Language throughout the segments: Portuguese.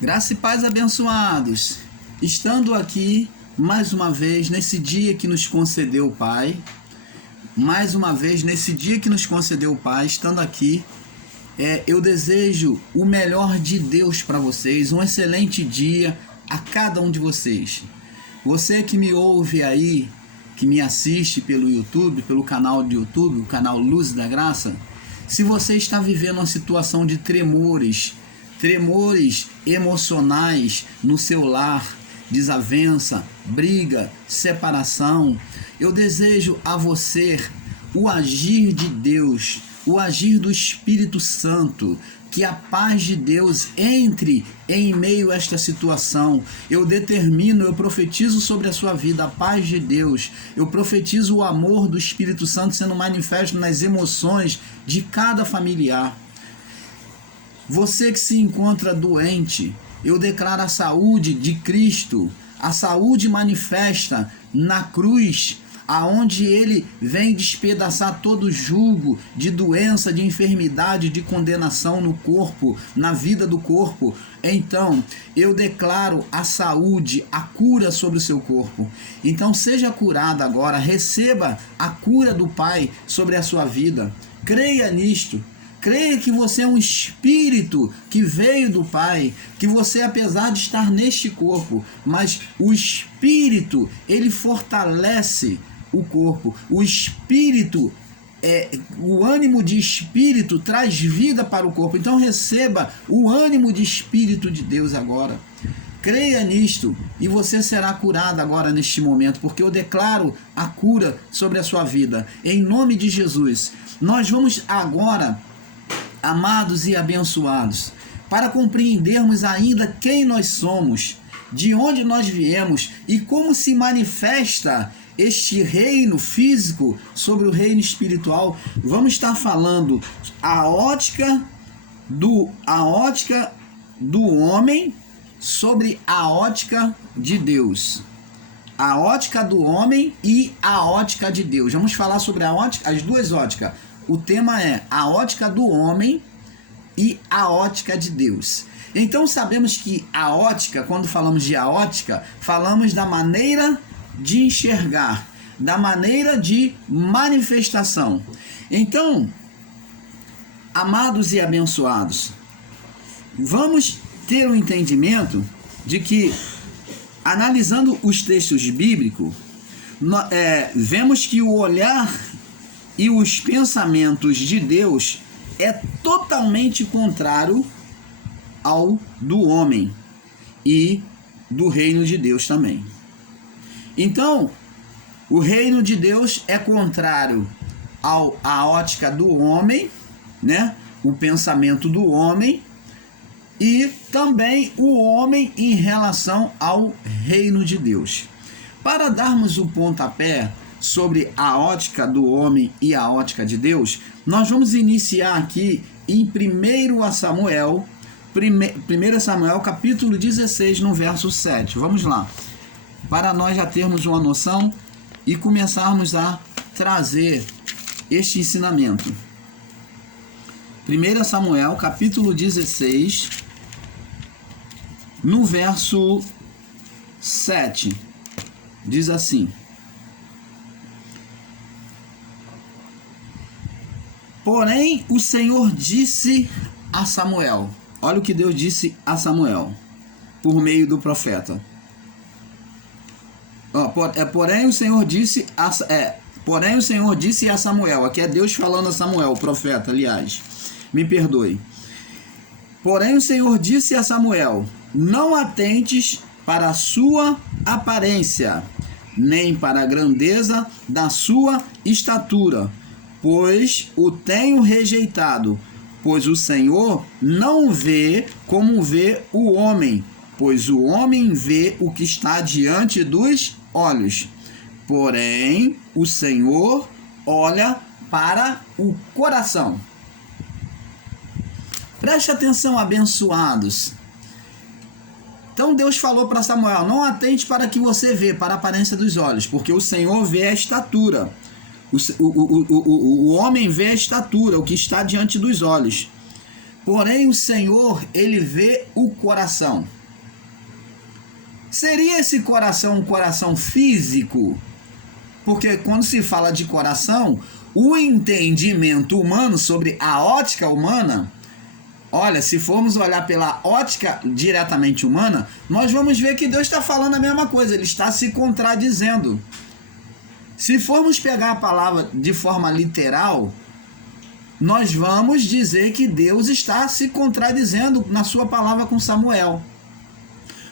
Graça e paz, abençoados, estando aqui mais uma vez nesse dia que nos concedeu o Pai, estando aqui, eu desejo o melhor de Deus para vocês, um excelente dia a cada um de vocês. Você que me ouve aí, que me assiste pelo YouTube, pelo canal do YouTube, o canal Luz da Graça, se você está vivendo uma situação de tremores emocionais no seu lar, desavença, briga, separação, eu desejo a você o agir de Deus, o agir do Espírito Santo, que a paz de Deus entre em meio a esta situação. Eu determino, eu profetizo sobre a sua vida a paz de Deus. Eu profetizo o amor do Espírito Santo sendo manifesto nas emoções de cada familiar. Você que se encontra doente, eu declaro a saúde de Cristo, a saúde manifesta na cruz, aonde ele vem despedaçar todo jugo de doença, de enfermidade, de condenação no corpo, na vida do corpo. Então, eu declaro a saúde, a cura sobre o seu corpo. Então, seja curado agora, receba a cura do Pai sobre a sua vida. Creia nisto. Creia que você é um espírito que veio do Pai, que você, apesar de estar neste corpo, mas o espírito, ele fortalece o corpo. O espírito, o ânimo de espírito traz vida para o corpo. Então receba o ânimo de espírito de Deus agora. Creia nisto e você será curado agora neste momento, porque eu declaro a cura sobre a sua vida. Em nome de Jesus, nós vamos agora, amados e abençoados, para compreendermos ainda quem nós somos, de onde nós viemos e como se manifesta este reino físico sobre o reino espiritual. Vamos estar falando a ótica do homem sobre a ótica de Deus. A ótica do homem e a ótica de Deus. Vamos falar sobre as duas óticas. O tema é a ótica do homem e a ótica de Deus. Então sabemos que a ótica, quando falamos de a ótica, falamos da maneira de enxergar, da maneira de manifestação. Então, amados e abençoados, vamos ter um entendimento de que, analisando os textos bíblicos, vemos que o olhar e os pensamentos de Deus é totalmente contrário ao do homem e do reino de Deus também. Então, o reino de Deus é contrário à ótica do homem, né? O pensamento do homem, e também o homem em relação ao reino de Deus. Para darmos o pontapé sobre a ótica do homem e a ótica de Deus, nós vamos iniciar aqui em 1 Samuel capítulo 16, no verso 7. Vamos lá, para nós já termos uma noção e começarmos a trazer este ensinamento. 1 Samuel capítulo 16, no verso 7, diz assim: Porém, o Senhor disse a Samuel. Olha o que Deus disse a Samuel, por meio do profeta. Porém, o Senhor disse a Samuel. Aqui é Deus falando a Samuel, o profeta, aliás. Me perdoe. Porém, o Senhor disse a Samuel: Não atentes para a sua aparência, nem para a grandeza da sua estatura, pois o tenho rejeitado. Pois o Senhor não vê como vê o homem, pois o homem vê o que está diante dos olhos. Porém, o Senhor olha para o coração. Preste atenção, abençoados. Então Deus falou para Samuel: não atente para que você vê, para a aparência dos olhos, porque o Senhor vê a estatura. O homem vê a estatura, o que está diante dos olhos. porém o Senhor, ele vê o coração. Seria esse coração um coração físico? Porque quando se fala de coração, o entendimento humano sobre a ótica humana, olha, se formos olhar pela ótica diretamente humana, nós vamos ver que Deus está falando a mesma coisa, ele está se contradizendo. Se formos pegar a palavra de forma literal, nós vamos dizer que Deus está se contradizendo na sua palavra com Samuel.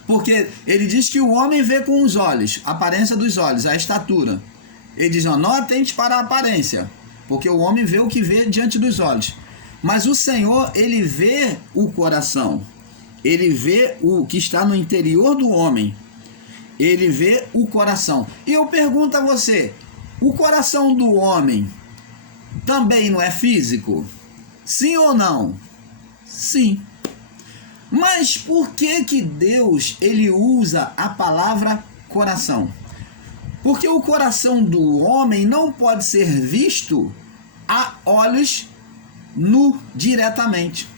Porque ele diz que o homem vê com os olhos, a aparência dos olhos, a estatura. Ele diz, não atente para a aparência, porque o homem vê o que vê diante dos olhos. Mas o Senhor, ele vê o coração. Ele vê o que está no interior do homem. Ele vê o coração. E eu pergunto a você, o coração do homem também não é físico? Sim ou não? Sim. Mas por que Deus ele usa a palavra coração? Porque o coração do homem não pode ser visto a olhos nu diretamente.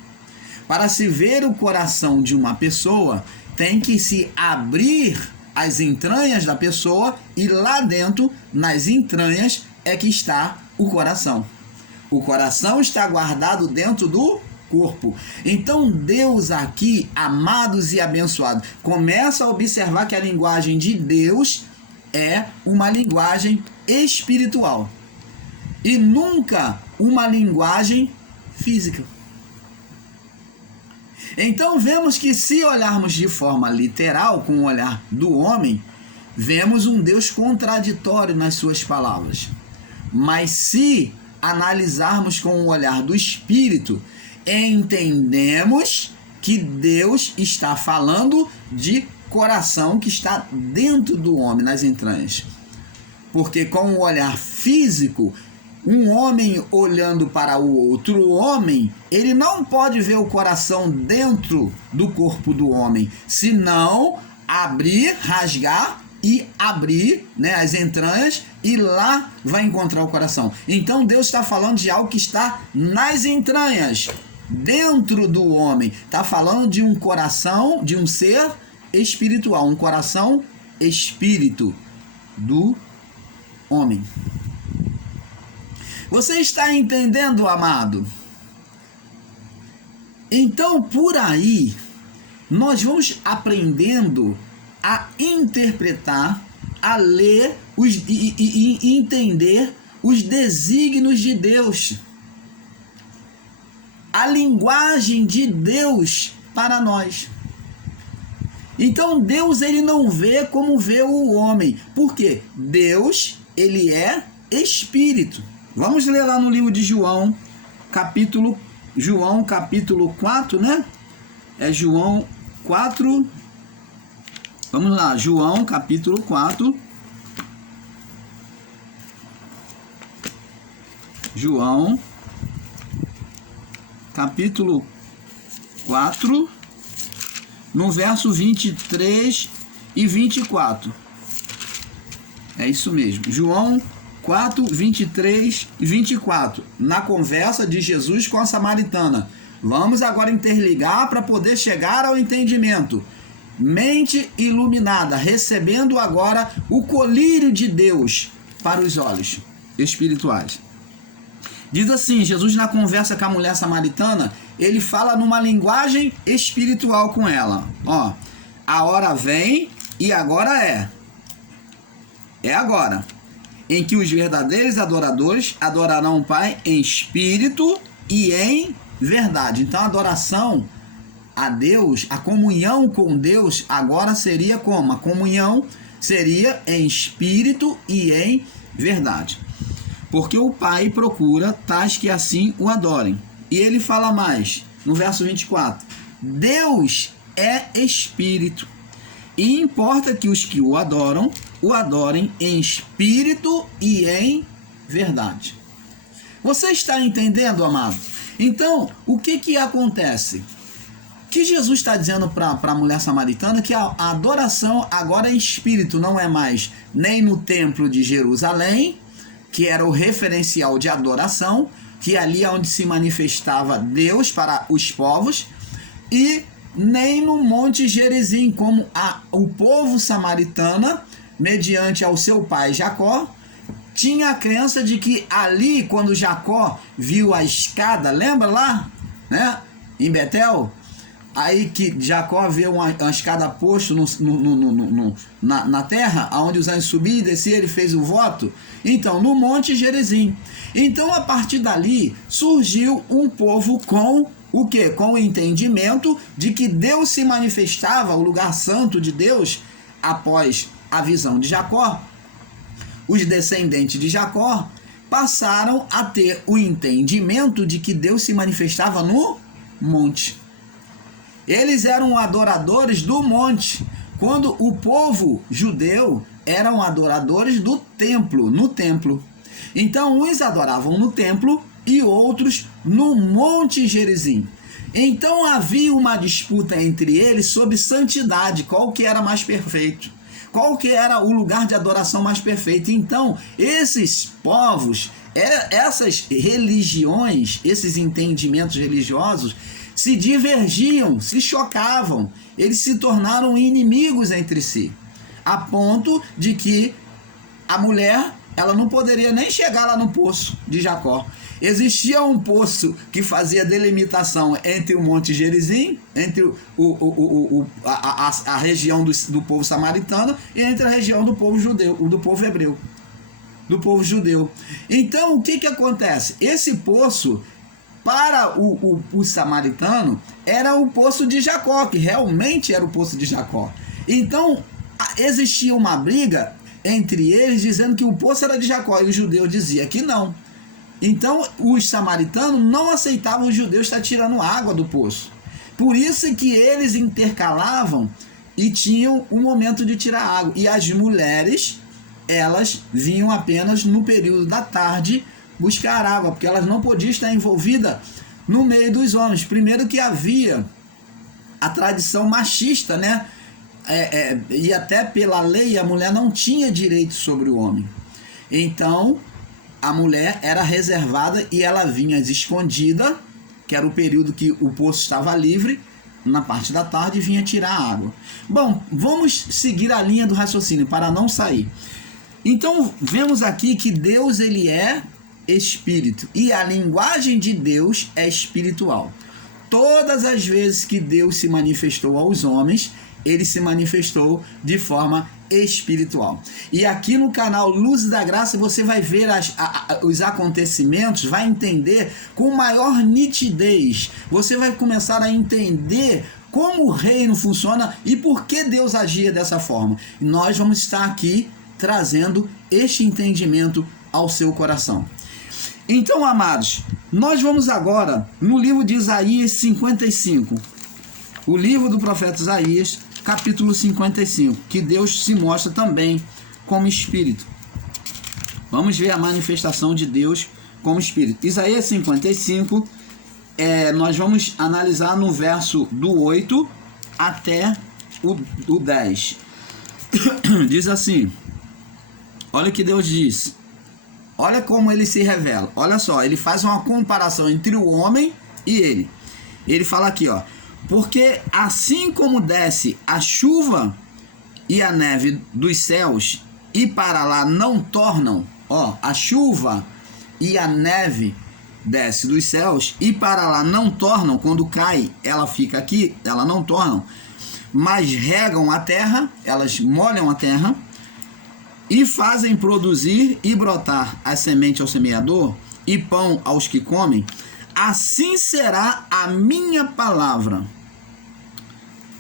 Para se ver o coração de uma pessoa, tem que se abrir as entranhas da pessoa e lá dentro, nas entranhas, é que está o coração. O coração está guardado dentro do corpo. Então Deus aqui, amados e abençoados, começa a observar que a linguagem de Deus é uma linguagem espiritual e nunca uma linguagem física. Então vemos que se olharmos de forma literal, com o olhar do homem, vemos um Deus contraditório nas suas palavras. Mas se analisarmos com o olhar do Espírito, entendemos que Deus está falando de coração que está dentro do homem, nas entranhas. Porque com o olhar físico, um homem olhando para o outro homem, ele não pode ver o coração dentro do corpo do homem, senão abrir, rasgar e abrir, né, as entranhas, e lá vai encontrar o coração. Então Deus está falando de algo que está nas entranhas, dentro do homem. Está falando de um coração, de um ser espiritual, um coração espírito do homem. Você está entendendo, amado? Então, por aí, nós vamos aprendendo a interpretar, a ler e entender os desígnios de Deus. A linguagem de Deus para nós. Então Deus ele não vê como vê o homem. Por quê? Deus ele é espírito. Vamos ler lá no livro de João, capítulo 4, né? É João 4. Vamos lá, João capítulo 4. João capítulo 4, no verso 23 e 24. É isso mesmo. João 4, 23 e 24. Na conversa de Jesus com a samaritana. Vamos agora interligar para poder chegar ao entendimento. Mente iluminada, recebendo agora o colírio de Deus para os olhos espirituais. Diz assim, Jesus na conversa com a mulher samaritana, ele fala numa linguagem espiritual com ela. Ó, a hora vem e agora é. É agora. Em que os verdadeiros adoradores adorarão o Pai em espírito e em verdade. Então a adoração a Deus, a comunhão com Deus, agora seria como? A comunhão seria em espírito e em verdade. Porque o Pai procura tais que assim o adorem. E ele fala mais, no verso 24. Deus é espírito. E importa que os que o adorem em espírito e em verdade. Você está entendendo, amado? Então, o que acontece? Que Jesus está dizendo para a mulher samaritana que a adoração agora é espírito, não é mais nem no templo de Jerusalém, que era o referencial de adoração, que ali é onde se manifestava Deus para os povos, e nem no Monte Gerizim, como o povo samaritano, mediante ao seu pai Jacó, tinha a crença de que ali, quando Jacó viu a escada, lembra lá, né, em Betel? Aí que Jacó vê uma escada posta na terra, onde os anjos subiam e desciam, ele fez o voto. Então, no Monte Gerizim. Então, a partir dali, surgiu um povo com o quê? Com o entendimento de que Deus se manifestava, o lugar santo de Deus, após a visão de Jacó. Os descendentes de Jacó passaram a ter o entendimento de que Deus se manifestava no monte. Eles eram adoradores do monte, quando o povo judeu eram adoradores do templo, no templo. Então, uns adoravam no templo e outros no Monte Gerizim. Então, havia uma disputa entre eles sobre santidade, qual que era mais perfeito, qual que era o lugar de adoração mais perfeito. Então, esses povos, essas religiões, esses entendimentos religiosos, se divergiam, se chocavam, eles se tornaram inimigos entre si, a ponto de que a mulher, ela não poderia nem chegar lá no poço de Jacó. Existia um poço que fazia delimitação entre o Monte Gerizim, entre a região do povo samaritano, e entre a região do povo judeu, do povo hebreu, do povo judeu. Então, o que acontece? Esse poço, para o samaritano, era o poço de Jacó, que realmente era o poço de Jacó. Então, existia uma briga entre eles, dizendo que o poço era de Jacó, e o judeu dizia que não. Então, os samaritanos não aceitavam os judeus estar tirando água do poço. Por isso que eles intercalavam e tinham um momento de tirar água. E as mulheres, elas vinham apenas no período da tarde buscar água, porque elas não podiam estar envolvidas no meio dos homens. Primeiro que havia a tradição machista, né? E até pela lei a mulher não tinha direito sobre o homem. Então, a mulher era reservada e ela vinha escondida, que era o período que o poço estava livre, na parte da tarde, e vinha tirar água. Bom, vamos seguir a linha do raciocínio para não sair. Então, vemos aqui que Deus, ele é espírito, e a linguagem de Deus é espiritual. Todas as vezes que Deus se manifestou aos homens, ele se manifestou de forma espiritual. E aqui no canal Luz da Graça você vai ver os acontecimentos, vai entender com maior nitidez. Você vai começar a entender como o reino funciona e por que Deus agia dessa forma. E nós vamos estar aqui trazendo este entendimento ao seu coração. Então, amados, nós vamos agora no livro de Isaías 55. O livro do profeta Isaías, capítulo 55, que Deus se mostra também como Espírito. Vamos ver a manifestação de Deus como Espírito. Isaías 55, nós vamos analisar no verso do 8 até o 10. Diz assim, olha o que Deus diz. Olha como ele se revela. Olha só, ele faz uma comparação entre o homem e ele. Ele fala aqui, ó. Porque assim como desce a chuva e a neve dos céus e para lá não tornam, ó, a chuva e a neve desce dos céus e para lá não tornam, quando cai, ela fica aqui, ela não tornam, mas regam a terra, elas molham a terra e fazem produzir e brotar a semente ao semeador e pão aos que comem, assim será a minha palavra.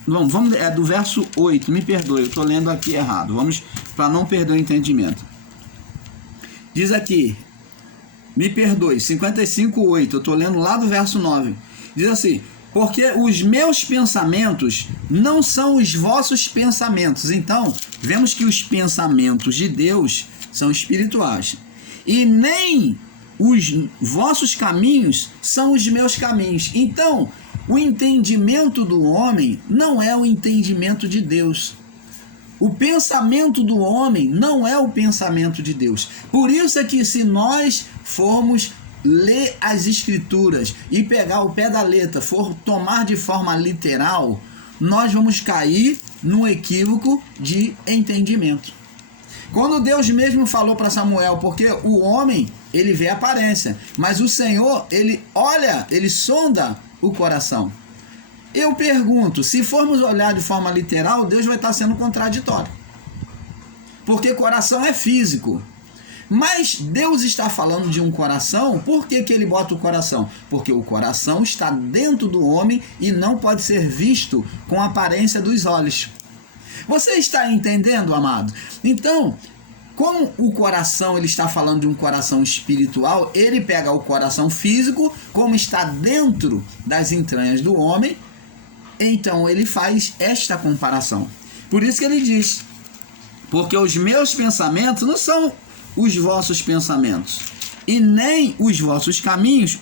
Vamos, do verso 8, me perdoe, eu estou lendo aqui errado. Vamos, para não perder o entendimento. Diz aqui, me perdoe, 55:8, eu estou lendo lá do verso 9. Diz assim, porque os meus pensamentos não são os vossos pensamentos. Então, vemos que os pensamentos de Deus são espirituais. E nem os vossos caminhos são os meus caminhos. Então, o entendimento do homem não é o entendimento de Deus. O pensamento do homem não é o pensamento de Deus. Por isso é que se nós formos ler as escrituras e pegar o pé da letra, for tomar de forma literal, nós vamos cair num equívoco de entendimento. Quando Deus mesmo falou para Samuel, porque o homem, ele vê a aparência, mas o Senhor, ele olha, ele sonda o coração. Eu pergunto, se formos olhar de forma literal, Deus vai estar sendo contraditório. Porque coração é físico. Mas Deus está falando de um coração, por que ele bota o coração? Porque o coração está dentro do homem e não pode ser visto com a aparência dos olhos. Você está entendendo, amado? Então, como o coração, ele está falando de um coração espiritual, ele pega o coração físico, como está dentro das entranhas do homem, então ele faz esta comparação. Por isso que ele diz, porque os meus pensamentos não são os vossos pensamentos, e nem os vossos caminhos,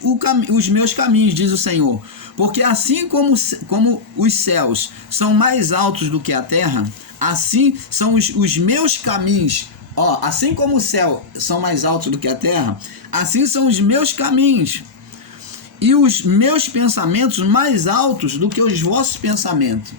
os meus caminhos, diz o Senhor. Porque assim como os céus são mais altos do que a terra, assim são os meus caminhos. Assim como o céu são mais altos do que a terra, assim são os meus caminhos. E os meus pensamentos mais altos do que os vossos pensamentos.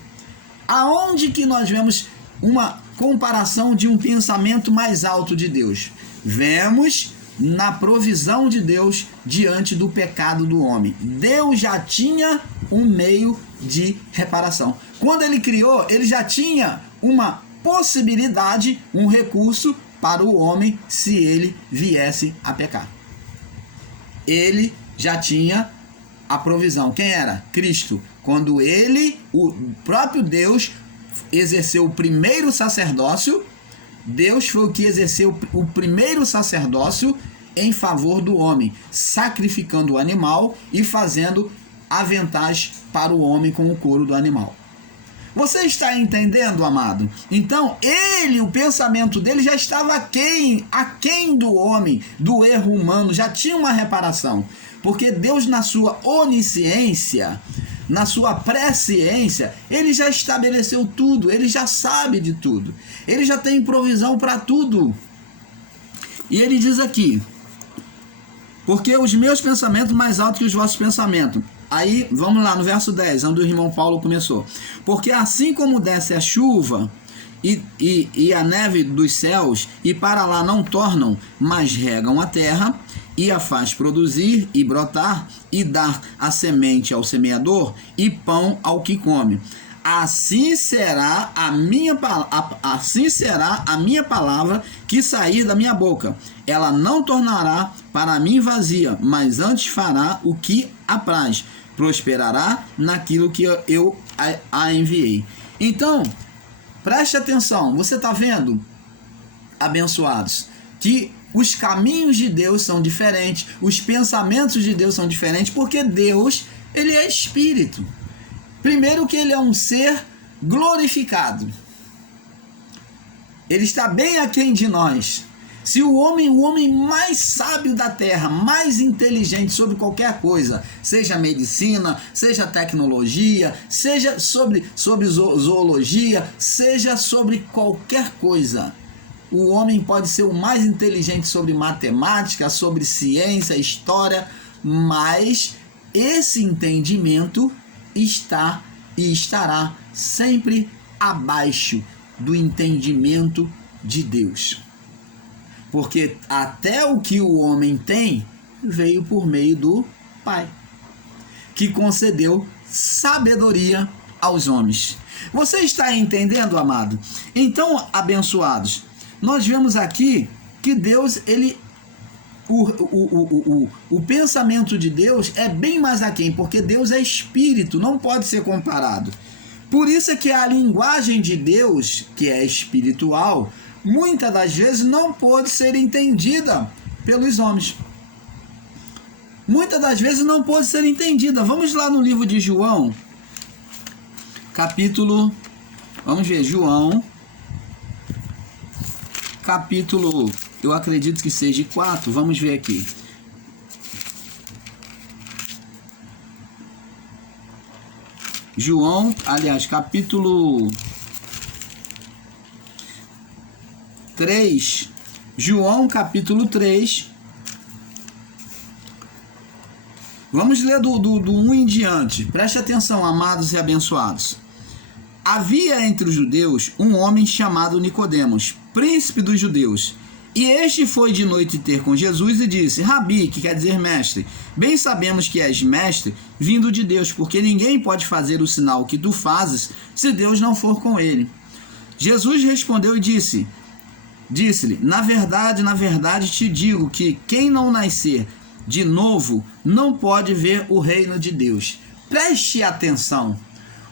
Aonde que nós vemos uma comparação de um pensamento mais alto de Deus? Vemos na provisão de Deus diante do pecado do homem. Deus já tinha um meio de reparação. Quando ele criou, ele já tinha uma possibilidade, um recurso para o homem se ele viesse a pecar. Ele já tinha a provisão. Quem era? Cristo. Quando ele, o próprio Deus, exerceu o primeiro sacerdócio, Deus foi o que exerceu o primeiro sacerdócio em favor do homem, sacrificando o animal e fazendo aventais para o homem com o couro do animal. Você está entendendo, amado? Então, o pensamento dele já estava aquém do homem, do erro humano, já tinha uma reparação. Porque Deus, na sua onisciência, na sua presciência, ele já estabeleceu tudo, ele já sabe de tudo, ele já tem provisão para tudo. E ele diz aqui, porque os meus pensamentos mais altos que os vossos pensamentos. Aí, vamos lá, no verso 10, onde o irmão Paulo começou. Porque assim como desce a chuva e a neve dos céus, e para lá não tornam, mas regam a terra, e a faz produzir e brotar, e dar a semente ao semeador, e pão ao que come. Assim será a minha palavra que sair da minha boca. Ela não tornará para mim vazia, mas antes fará o que apraz. Prosperará naquilo que eu a enviei. Então, preste atenção. Você está vendo, abençoados, que os caminhos de Deus são diferentes, os pensamentos de Deus são diferentes, porque Deus, ele é espírito. Primeiro que ele é um ser glorificado. Ele está bem aquém de nós. Se o homem mais sábio da terra, mais inteligente sobre qualquer coisa, seja medicina, seja tecnologia, seja sobre zoologia, seja sobre qualquer coisa, o homem pode ser o mais inteligente sobre matemática, sobre ciência, história, mas esse entendimento está e estará sempre abaixo do entendimento de Deus. Porque até o que o homem tem veio por meio do Pai, que concedeu sabedoria aos homens. Você está entendendo, amado? Então, abençoados, nós vemos aqui que Deus, o pensamento de Deus é bem mais aquém, porque Deus é espírito, não pode ser comparado. Por isso é que a linguagem de Deus, que é espiritual, muitas das vezes não pode ser entendida pelos homens. Muitas das vezes não pode ser entendida. Vamos lá no livro de João, João, capítulo, eu acredito que seja 4, vamos ver aqui. João, aliás, capítulo 3, João capítulo 3, Vamos ler do 1 em diante. Preste atenção, amados e abençoados. Havia entre os judeus um homem chamado Nicodemos, príncipe dos judeus. E este foi de noite ter com Jesus e disse: Rabi, que quer dizer mestre, bem sabemos que és mestre vindo de Deus, porque ninguém pode fazer o sinal que tu fazes se Deus não for com ele. Jesus respondeu e disse-lhe: na verdade te digo que quem não nascer de novo não pode ver o reino de Deus. Preste atenção.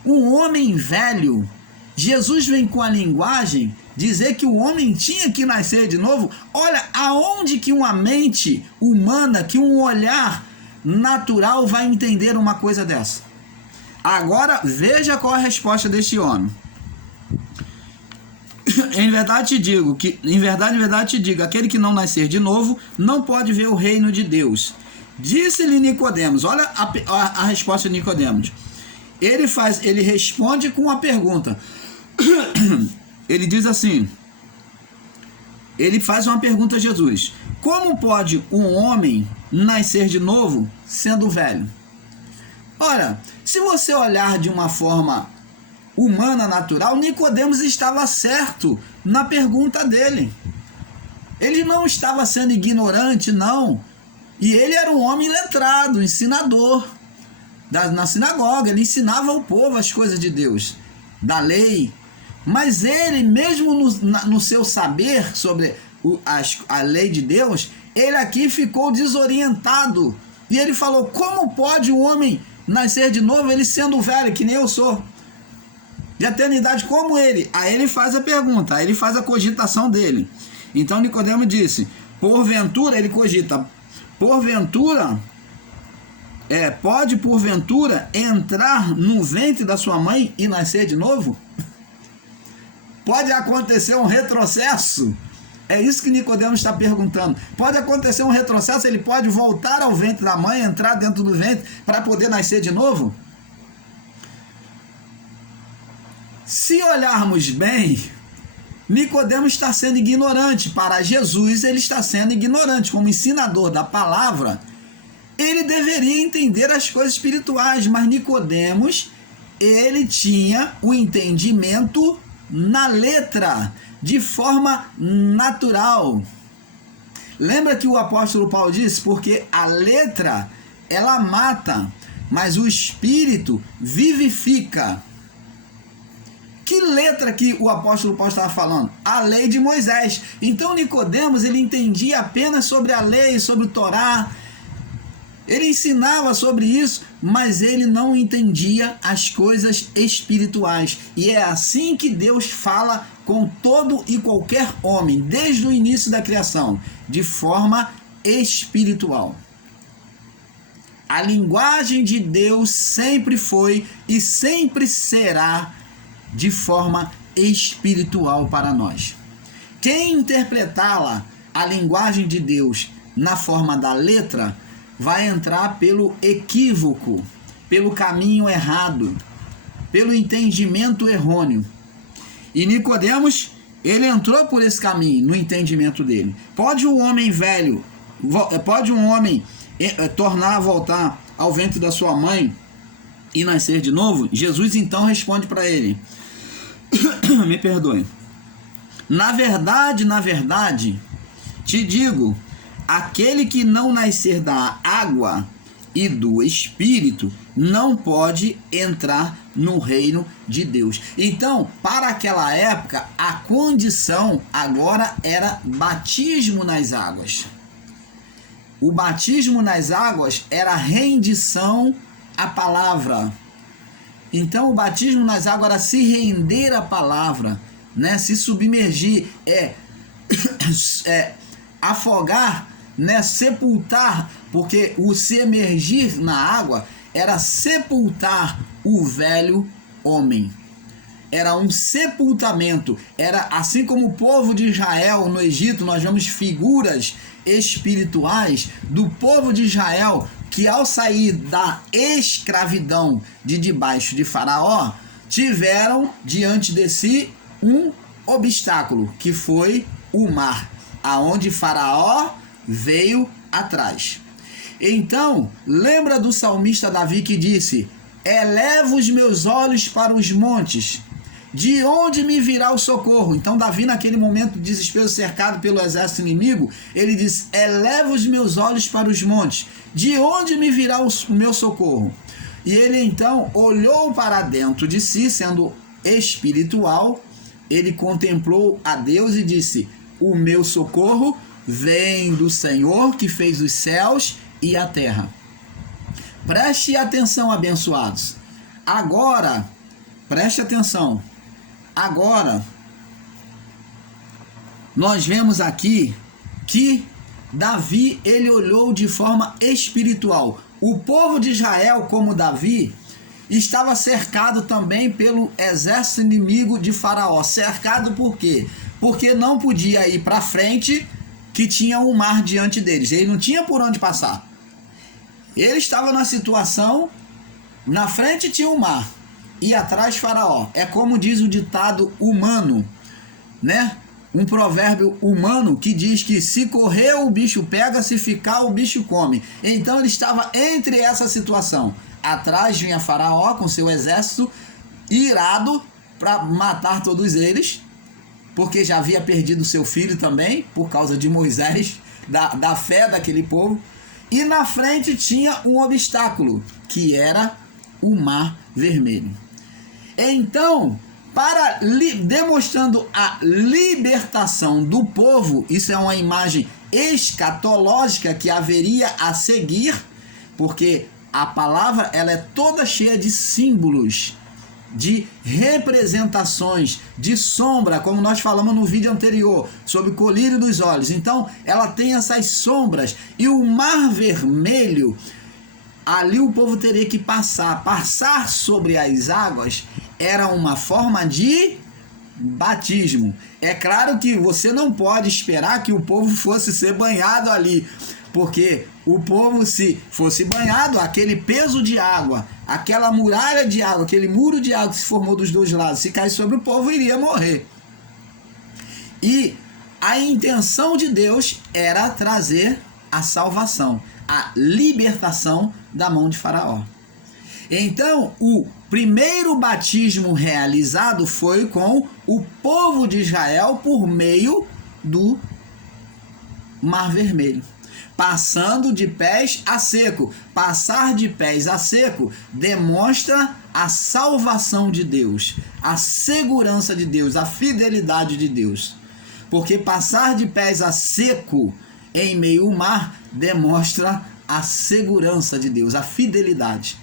Um homem velho, Jesus vem com a linguagem dizer que o homem tinha que nascer de novo. Olha, aonde que uma mente humana, que um olhar natural vai entender uma coisa dessa? Agora, veja qual a resposta deste homem. Em verdade te digo, aquele que não nascer de novo não pode ver o reino de Deus. Disse-lhe Nicodemos, olha a resposta de Nicodemos. Ele responde com uma pergunta. Ele diz assim, ele faz uma pergunta a Jesus: como pode um homem nascer de novo sendo velho? Ora, se você olhar de uma forma humana, natural, Nicodemos estava certo na pergunta dele. Ele não estava sendo ignorante, não. E ele era um homem letrado, ensinador. Na sinagoga, ele ensinava ao povo as coisas de Deus, da lei. Mas ele, mesmo no seu saber sobre a lei de Deus, ele aqui ficou desorientado. E ele falou: como pode um homem nascer de novo, ele sendo velho, que nem eu sou, de eternidade como ele? Aí ele faz a pergunta, aí ele faz a cogitação dele. Então Nicodemos disse: porventura, ele cogita, pode porventura entrar no ventre da sua mãe e nascer de novo? Pode acontecer um retrocesso? É isso que Nicodemos está perguntando. Pode acontecer um retrocesso? Ele pode voltar ao ventre da mãe, entrar dentro do ventre para poder nascer de novo? Se olharmos bem, Nicodemos está sendo ignorante. Para Jesus, ele está sendo ignorante. Como ensinador da palavra, ele deveria entender as coisas espirituais, mas Nicodemos, ele tinha o entendimento na letra, de forma natural. Lembra que o apóstolo Paulo disse: porque a letra, ela mata, mas o espírito vivifica. Que letra que o apóstolo Paulo estava falando? A lei de Moisés. Então Nicodemos, ele entendia apenas sobre a lei, sobre o Torá. Ele ensinava sobre isso, mas ele não entendia as coisas espirituais. E é assim que Deus fala com todo e qualquer homem, desde o início da criação, de forma espiritual. A linguagem de Deus sempre foi e sempre será de forma espiritual para nós. Quem interpretá-la, a linguagem de Deus, na forma da letra, vai entrar pelo equívoco, pelo caminho errado, pelo entendimento errôneo. E Nicodemos, ele entrou por esse caminho, no entendimento dele. Pode um homem velho, pode um homem tornar a voltar ao ventre da sua mãe e nascer de novo? Jesus então responde para ele: me perdoe. Na verdade, te digo, aquele que não nascer da água e do Espírito não pode entrar no reino de Deus. Então, para aquela época, a condição agora era batismo nas águas. O batismo nas águas era rendição à palavra. Então, o batismo nas águas era se render à palavra, né? Se submergir, afogar, né? Sepultar, porque o se emergir na água era sepultar o velho homem. Era um sepultamento. Era assim como o povo de Israel no Egito, nós vemos figuras espirituais do povo de Israel que, ao sair da escravidão de debaixo de Faraó, tiveram diante de si um obstáculo, que foi o mar, aonde Faraó veio atrás. Então, lembra do salmista Davi que disse: elevo os meus olhos para os montes, de onde me virá o socorro? Então Davi, naquele momento de desespero, cercado pelo exército inimigo, ele diz: eleva os meus olhos para os montes, de onde me virá o meu socorro? E ele então olhou para dentro de si, sendo espiritual, ele contemplou a Deus e disse: o meu socorro vem do Senhor que fez os céus e a terra. Preste atenção, abençoados. Agora, preste atenção. Agora, nós vemos aqui que Davi, ele olhou de forma espiritual. O povo de Israel, como Davi, estava cercado também pelo exército inimigo de Faraó. Cercado por quê? Porque não podia ir para frente, que tinha um mar diante deles. Ele não tinha por onde passar. Ele estava na situação, na frente tinha um mar e atrás Faraó. É como diz o ditado humano, né? Um provérbio humano que diz que se correr o bicho pega, se ficar o bicho come. Então ele estava entre essa situação. Atrás vinha Faraó com seu exército irado para matar todos eles, porque já havia perdido seu filho também, por causa de Moisés, da fé daquele povo. E na frente tinha um obstáculo, que era o Mar Vermelho. Então, demonstrando a libertação do povo, isso é uma imagem escatológica que haveria a seguir, porque a palavra ela é toda cheia de símbolos, de representações, de sombra, como nós falamos no vídeo anterior, sobre o colírio dos olhos. Então, ela tem essas sombras. E o Mar Vermelho, ali o povo teria que passar sobre as águas, era uma forma de batismo. É claro que você não pode esperar que o povo fosse ser banhado ali, porque o povo, se fosse banhado, aquele peso de água, aquela muralha de água, aquele muro de água que se formou dos dois lados, se caísse sobre o povo, iria morrer. E a intenção de Deus era trazer a salvação, a libertação da mão de Faraó. Então, o primeiro batismo realizado foi com o povo de Israel por meio do Mar Vermelho, passando de pés a seco. Passar de pés a seco demonstra a salvação de Deus, a segurança de Deus, a fidelidade de Deus. Porque passar de pés a seco em meio ao mar demonstra a segurança de Deus, a fidelidade.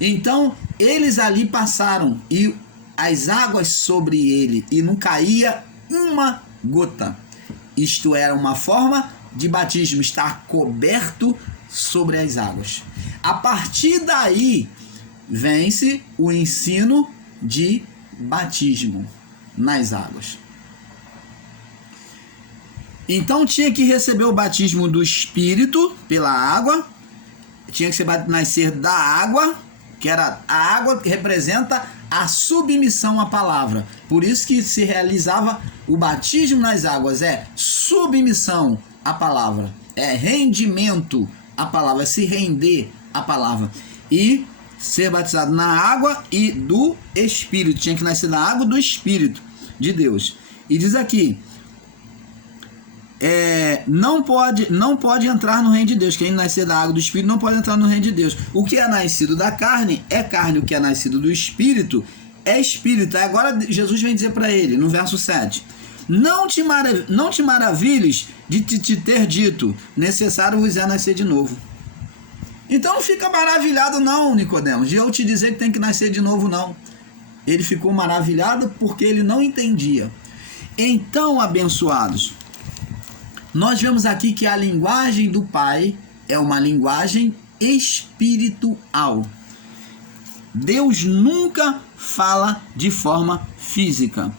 Então, eles ali passaram e as águas sobre ele e não caía uma gota. Isto era uma forma de batismo, estar coberto sobre as águas. A partir daí, vem-se o ensino de batismo nas águas. Então tinha que receber o batismo do Espírito pela água, tinha que nascer da água, que era a água que representa a submissão à palavra. Por isso que se realizava o batismo nas águas, é submissão à palavra, é rendimento à palavra, é se render à palavra. E ser batizado na água e do Espírito, tinha que nascer da água do Espírito de Deus. E diz aqui, não pode entrar no reino de Deus. Quem nascer da água do Espírito não pode entrar no reino de Deus. O que é nascido da carne é carne, o que é nascido do Espírito é Espírito. Agora Jesus vem dizer para ele, no verso 7, não te maravilhes de te ter dito, necessário vos é nascer de novo. Então não fica maravilhado não, Nicodemos, de eu te dizer que tem que nascer de novo, não. Ele ficou maravilhado porque ele não entendia. Então, abençoados, nós vemos aqui que a linguagem do Pai é uma linguagem espiritual. Deus nunca fala de forma física.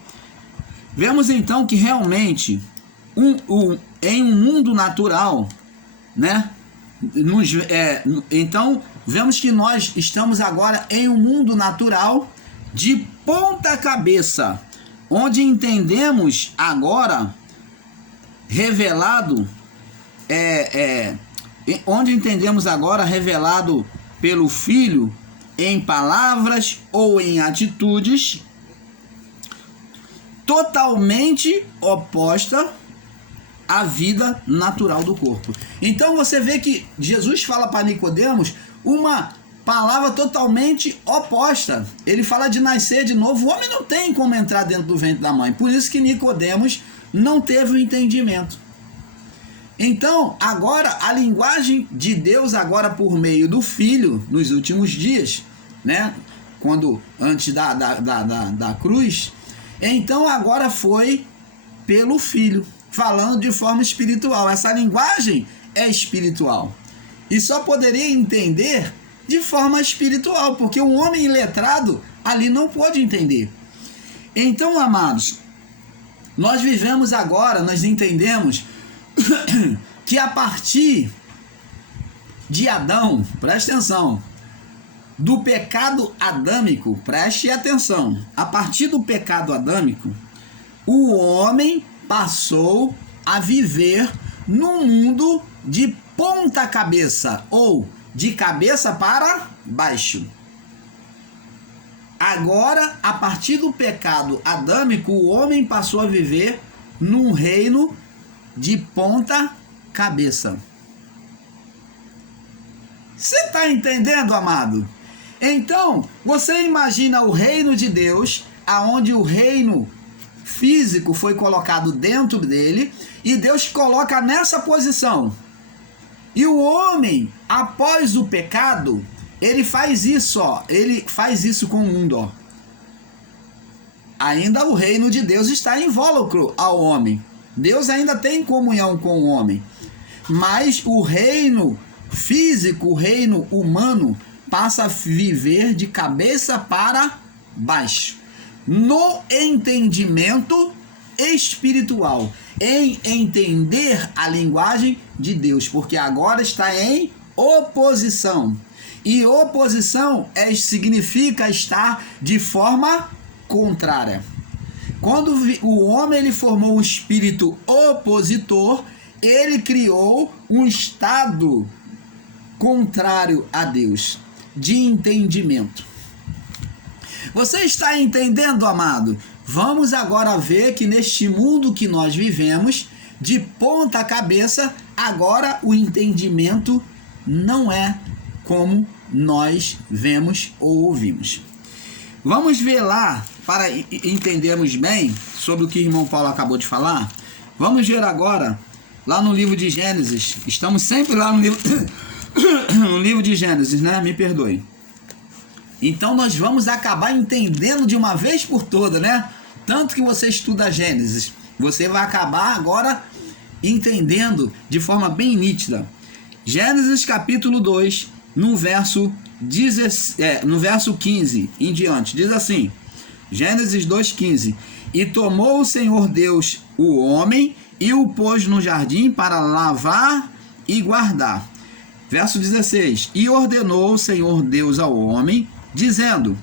Vemos então que realmente em um mundo natural, né? Então vemos que nós estamos agora em um mundo natural de ponta cabeça, onde entendemos agora revelado onde entendemos agora revelado pelo Filho em palavras ou em atitudes totalmente oposta à vida natural do corpo. Então você vê que Jesus fala para Nicodemos uma palavra totalmente oposta. Ele fala de nascer de novo. O homem não tem como entrar dentro do ventre da mãe. Por isso que Nicodemos não teve o entendimento. Então, agora, a linguagem de Deus, agora por meio do Filho, nos últimos dias, né? Antes da cruz, então agora foi pelo Filho, falando de forma espiritual. Essa linguagem é espiritual. E só poderia entender de forma espiritual, porque um homem iletrado ali não pôde entender. Então, amados, nós vivemos agora, nós entendemos que a partir de Adão, preste atenção, do pecado adâmico, preste atenção, a partir do pecado adâmico, o homem passou a viver num mundo de ponta cabeça, ou de cabeça para baixo. Agora, a partir do pecado adâmico, o homem passou a viver num reino de ponta cabeça. Você está entendendo, amado? Então, você imagina o reino de Deus, aonde o reino físico foi colocado dentro dele, e Deus coloca nessa posição. E o homem, após o pecado, ele faz isso, ó. Ele faz isso com o mundo, ó. Ainda o reino de Deus está invólucro ao homem. Deus ainda tem comunhão com o homem. Mas o reino físico, o reino humano, passa a viver de cabeça para baixo. No entendimento espiritual. Em entender a linguagem de Deus. Porque agora está em oposição. E oposição significa estar de forma contrária. Quando o homem ele formou um espírito opositor, ele criou um estado contrário a Deus, de entendimento. Você está entendendo, amado? Vamos agora ver que neste mundo que nós vivemos, de ponta cabeça, agora o entendimento não é como nós vemos ou ouvimos. Vamos ver lá, para entendermos bem sobre o que o irmão Paulo acabou de falar. Vamos ver agora, lá no livro de Gênesis. Estamos sempre lá no livro, no livro de Gênesis, né? Me perdoe. Então nós vamos acabar entendendo de uma vez por todas, né? Tanto que você estuda Gênesis, você vai acabar agora entendendo de forma bem nítida. Gênesis capítulo 2, no verso 15 em diante, diz assim, Gênesis 2,15: E tomou o Senhor Deus o homem e o pôs no jardim para lavrar e guardar. Verso 16: E ordenou o Senhor Deus ao homem, dizendo: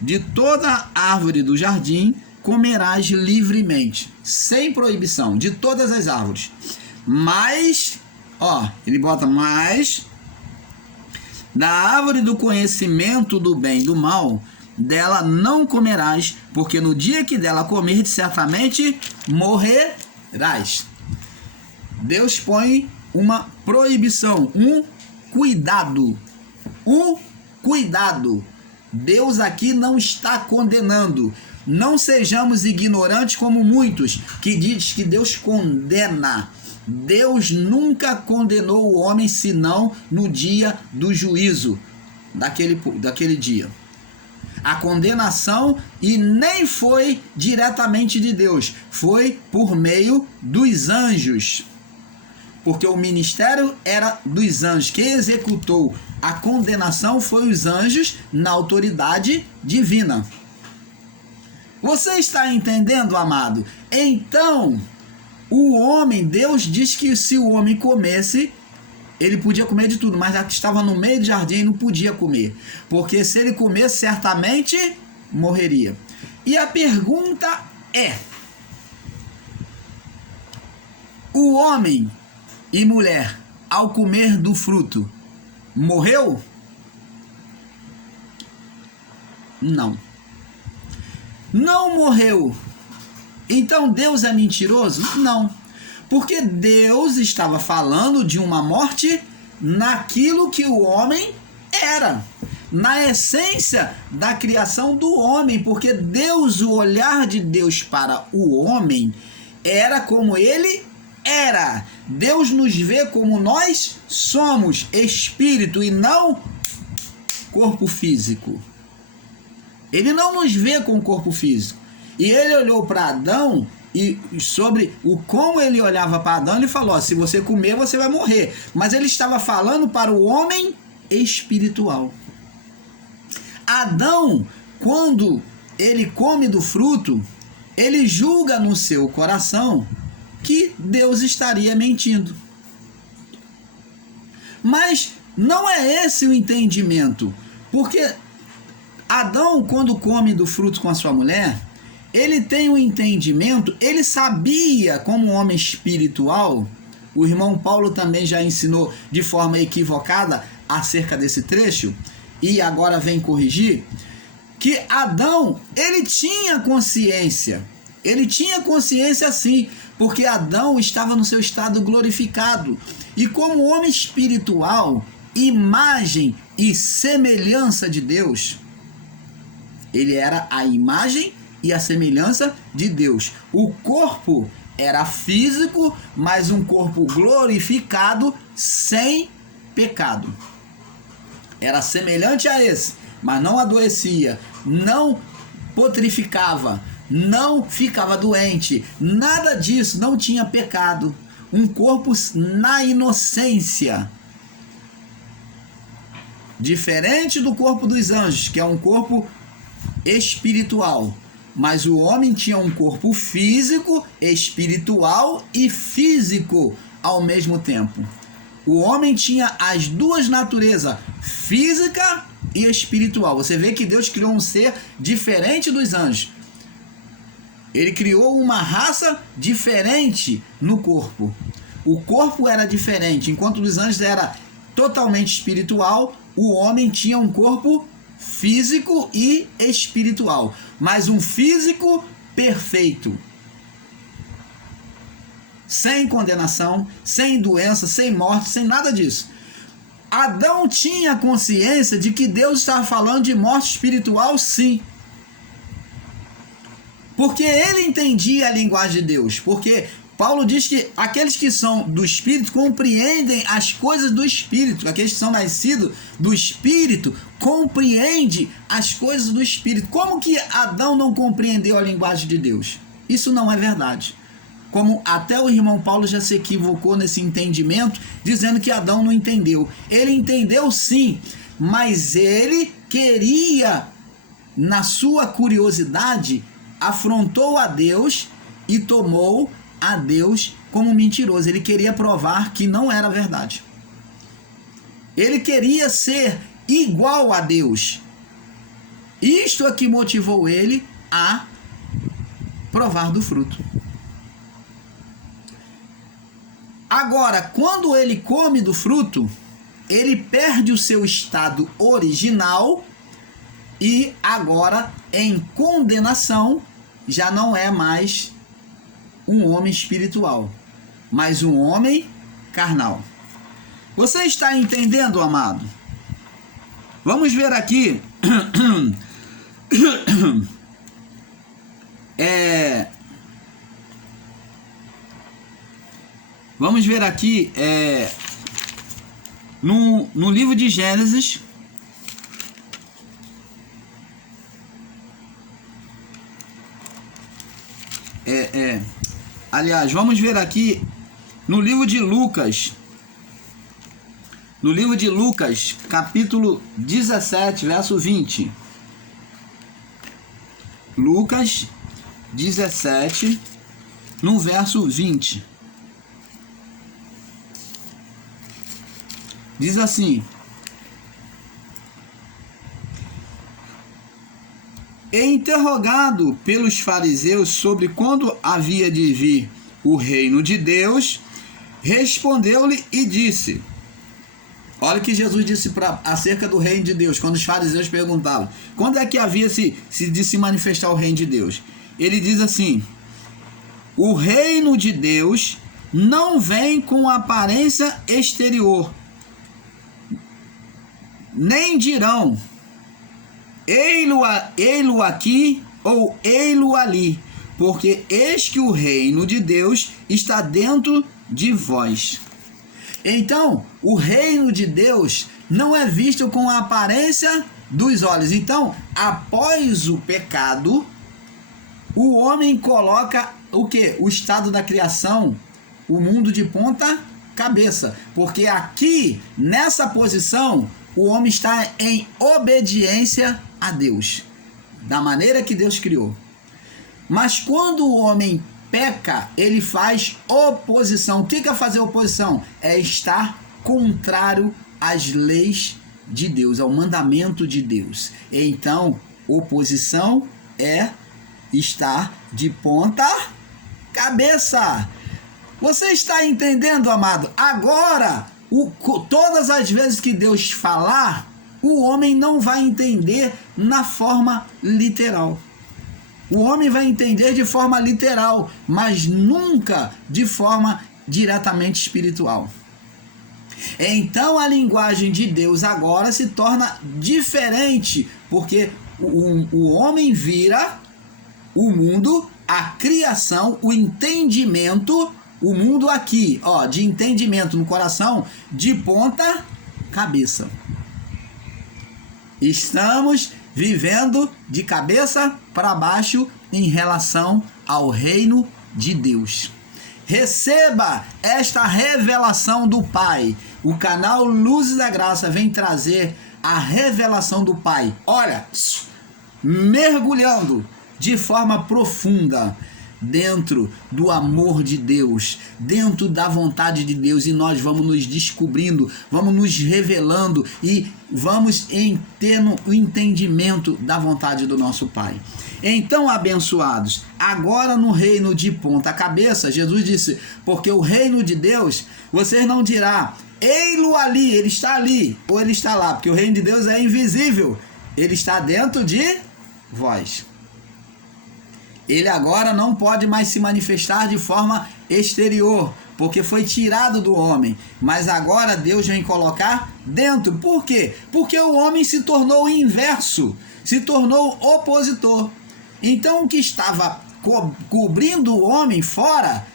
De toda árvore do jardim comerás livremente, sem proibição, de todas as árvores. Mas, ó, ele bota mais, da árvore do conhecimento do bem e do mal, dela não comerás, porque no dia que dela comerdes, certamente morrerás. Deus põe uma proibição, um cuidado. Deus aqui não está condenando. Não sejamos ignorantes como muitos que dizem que Deus condena. Deus nunca condenou o homem senão no dia do juízo, daquele dia. A condenação e nem foi diretamente de Deus, foi por meio dos anjos. Porque o ministério era dos anjos. Quem executou a condenação foi os anjos na autoridade divina. Você está entendendo, amado? Então, o homem, Deus diz que se o homem comesse, ele podia comer de tudo, mas já que estava no meio do jardim, não podia comer. Porque se ele comesse, certamente morreria. E a pergunta é: o homem e mulher ao comer do fruto, morreu? Não. Não morreu. Então Deus é mentiroso? Não. Porque Deus estava falando de uma morte naquilo que o homem era, na essência da criação do homem, porque Deus, o olhar de Deus para o homem era como ele era. Deus nos vê como nós somos, espírito e não corpo físico. Ele não nos vê com corpo físico. E ele olhou para Adão e sobre o como ele olhava para Adão, ele falou: se você comer, você vai morrer. Mas ele estava falando para o homem espiritual. Adão, quando ele come do fruto, ele julga no seu coração que Deus estaria mentindo. Mas não é esse o entendimento, porque Adão, quando come do fruto com a sua mulher, ele tem um entendimento, ele sabia, como homem espiritual, o irmão Paulo também já ensinou de forma equivocada acerca desse trecho, e agora vem corrigir, que Adão, ele tinha consciência sim, porque Adão estava no seu estado glorificado, e como homem espiritual, imagem e semelhança de Deus, ele era a imagem e a semelhança de Deus. O corpo era físico, mas um corpo glorificado, sem pecado. Era semelhante a esse, mas não adoecia, não putrificava, não ficava doente, nada disso, não tinha pecado. Um corpo na inocência. Diferente do corpo dos anjos, que é um corpo espiritual. Mas o homem tinha um corpo físico, espiritual e físico ao mesmo tempo. O homem tinha as duas naturezas, física e espiritual. Você vê que Deus criou um ser diferente dos anjos. Ele criou uma raça diferente no corpo. O corpo era diferente, enquanto dos anjos era totalmente espiritual, o homem tinha um corpo físico e espiritual, mas um físico perfeito, sem condenação, sem doença, sem morte, sem nada disso. Adão tinha consciência de que Deus estava falando de morte espiritual, sim, porque ele entendia a linguagem de Deus, porque Paulo diz que aqueles que são do Espírito compreendem as coisas do Espírito. Aqueles que são nascidos do Espírito compreendem as coisas do Espírito. Como que Adão não compreendeu a linguagem de Deus? Isso não é verdade. Como até o irmão Paulo já se equivocou nesse entendimento, dizendo que Adão não entendeu. Ele entendeu sim, mas ele queria, na sua curiosidade, afrontou a Deus e tomou a Deus como mentiroso. Ele queria provar que não era verdade. Ele queria ser igual a Deus. Isto é que motivou ele a provar do fruto. Agora, quando ele come do fruto, ele perde o seu estado original e agora, em condenação, já não é mais um homem espiritual, mas um homem carnal. Você está entendendo, amado? Vamos ver aqui. Vamos ver aqui no livro de Gênesis. Aliás, vamos ver aqui no livro de Lucas. No livro de Lucas, capítulo 17, verso 20. Lucas 17, no verso 20. Diz assim: E interrogado pelos fariseus sobre quando havia de vir o reino de Deus, respondeu-lhe e disse... Olha o que Jesus disse acerca do reino de Deus, quando os fariseus perguntavam, quando é que havia de se manifestar o reino de Deus? Ele diz assim, o reino de Deus não vem com aparência exterior, nem dirão, ei-lo aqui ou ei-lo ali, porque eis que o reino de Deus está dentro de vós. Então, o reino de Deus não é visto com a aparência dos olhos. Então, após o pecado, o homem coloca o quê? O estado da criação, o mundo de ponta cabeça. Porque aqui, nessa posição, o homem está em obediência a Deus, da maneira que Deus criou. Mas quando o homem peca, ele faz oposição. O que é fazer oposição? É estar contrário às leis de Deus, ao mandamento de Deus. Então, oposição é estar de ponta cabeça. Você está entendendo, amado? Agora, todas as vezes que Deus falar, o homem não vai entender na forma literal. O homem vai entender de forma literal, mas nunca de forma diretamente espiritual. Então a linguagem de Deus agora se torna diferente, porque o homem vira o mundo, a criação, o entendimento, o mundo aqui, ó, de entendimento no coração, de ponta cabeça. Estamos vivendo de cabeça para baixo em relação ao reino de Deus. Receba esta revelação do Pai. O canal Luzes da Graça vem trazer a revelação do Pai. Olha, mergulhando de forma profunda dentro do amor de Deus, dentro da vontade de Deus, e nós vamos nos descobrindo, vamos nos revelando e vamos tendo o entendimento da vontade do nosso Pai. Então, abençoados, agora no reino de ponta cabeça, Jesus disse, porque o reino de Deus, vocês não dirá, ei-lo ali, ele está ali, ou ele está lá, porque o reino de Deus é invisível, ele está dentro de vós. Ele agora não pode mais se manifestar de forma exterior, porque foi tirado do homem. Mas agora Deus vem colocar dentro. Por quê? Porque o homem se tornou inverso, se tornou opositor. Então o que estava cobrindo o homem fora,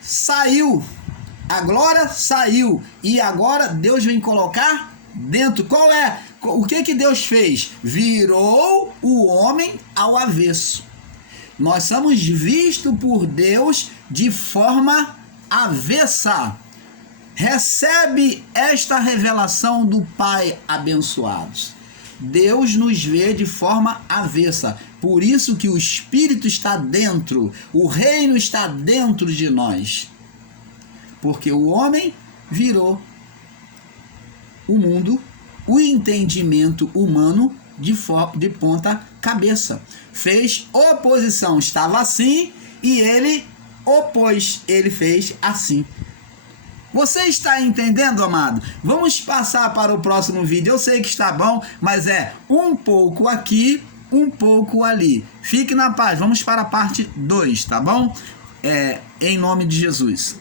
saiu. A glória saiu. E agora Deus vem colocar dentro. O que Deus fez? Virou o homem ao avesso. Nós somos vistos por Deus de forma avessa. Recebe esta revelação do Pai, abençoados. Deus nos vê de forma avessa. Por isso que o Espírito está dentro, o reino está dentro de nós. Porque o homem virou o mundo, o entendimento humano de ponta cabeça. Fez oposição, estava assim e ele opôs, ele fez assim. Você está entendendo, amado? Vamos passar para o próximo vídeo. Eu sei que está bom, mas é um pouco aqui, um pouco ali. Fique na paz. Vamos para a parte 2, tá bom? Em nome de Jesus.